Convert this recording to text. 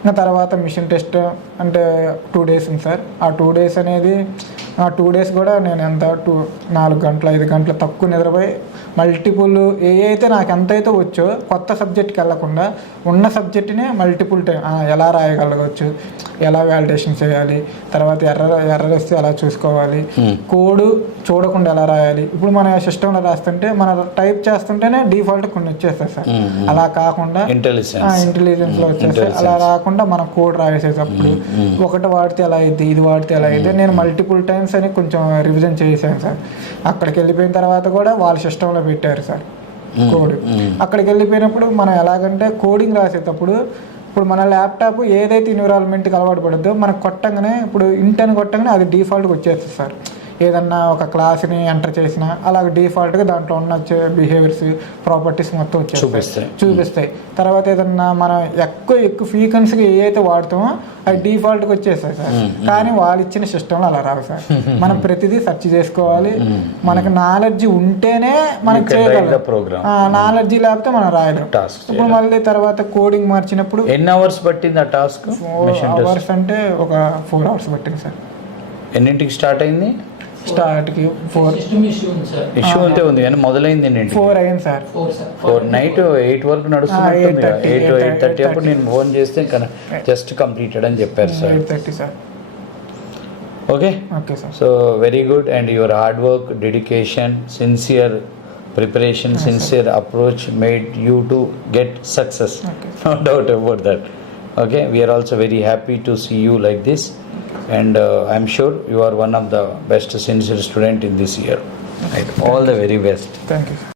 ఇంకా తర్వాత machine test అంటే 2 days ఉంది సార్. ఆ 2 days అనేది ఆ 2 days కూడా నేను ఎంత 4 గంటలు 5 గంటలు తక్కువ నిద్రపోయి మల్టిపుల్ అయితే నాకు ఎంతైతే వచ్చో కొత్త సబ్జెక్ట్కి వెళ్ళకుండా ఉన్న సబ్జెక్ట్ని మల్టిపుల్ టైం ఎలా రాయగలగవచ్చు, ఎలా వ్యాలిడేషన్ చేయాలి, తర్వాత ఎర్రర్ వస్తే ఎలా చూసుకోవాలి, కోడ్ చూడకుండా ఎలా రాయాలి. ఇప్పుడు మన సిస్టంలో రాస్తుంటే మన టైప్ చేస్తుంటేనే డిఫాల్ట్ కొన్ని వచ్చేస్తాయి సార్. అలా కాకుండా ఇంటెలిజెన్స్లో వచ్చేస్తాయి. అలా రాకుండా మనం కోడ్ రాసేటప్పుడు ఒకటి వాడితే ఎలా అయింది, ఇది వాడితే ఎలా అయింది, నేను మల్టిపుల్ టైమ్స్ అని కొంచెం రివిజన్ చేశాను సార్. అక్కడికి వెళ్ళిపోయిన తర్వాత కూడా వాళ్ళ సిస్టంలో పెట్టారు సార్ కోడ్. అక్కడికి వెళ్ళిపోయినప్పుడు మనం ఎలాగంటే కోడింగ్ రాసేటప్పుడు ఇప్పుడు మన ల్యాప్టాప్ ఏదైతే ఎన్విరాన్మెంట్కి అలవాటు పడుద్దో మనకు కొట్టంగానే ఇప్పుడు ఇంటర్ని కొట్టంగానే అది డిఫాల్ట్గా వచ్చేస్తుంది సార్. ఏదన్నా ఒక క్లాస్ని ఎంటర్ చేసినా అలాగే డిఫాల్ట్గా దాంట్లో ఉన్న బిహేవియర్స్ ప్రాపర్టీస్ మొత్తం వచ్చేస్తాయి చూపిస్తాయి. తర్వాత ఏదన్నా మనం ఎక్కువ ఫ్రీక్వెన్సీగా ఏదైతే వాడుతామో అవి డిఫాల్ట్గా వచ్చేస్తాయి సార్. కానీ వాళ్ళు ఇచ్చిన సిస్టంలో అలా రావు సార్. మనం ప్రతిదీ సెర్చ్ చేసుకోవాలి. మనకు నాలెడ్జ్ ఉంటేనే మనకి చేయగలం, నాలెడ్జ్ లేకపోతే మనం రాయలేం. ఇప్పుడు మళ్ళీ తర్వాత కోడింగ్ మార్చినప్పుడు ఎన్ని అవర్స్ పట్టింది ఆ టాస్క్? 4 hours అంటే ఒక 4 hours పట్టింది సార్. ఎన్నింటికి స్టార్ట్ అయింది? స్టార్ట్కి 4 ఇష్యూ అంతే ఉంది కానీ మొదలైంది 4 అయింది సార్. 4 నైట్ 8 వరకు నడుస్తుంది. 8:30 అప్పుడు నేను ఫోన్ చేస్తే జస్ట్ కంప్లీటెడ్ అని చెప్పారు sir. 8:30 sir. Okay sir. So very good. And your hard work, dedication, sincere preparation, sincere approach made you to get success. No doubt about that. Okay, we are also very happy to see you like this, and I'm sure you are one of the best sincere student in this year. Right. All the very best. Thank you.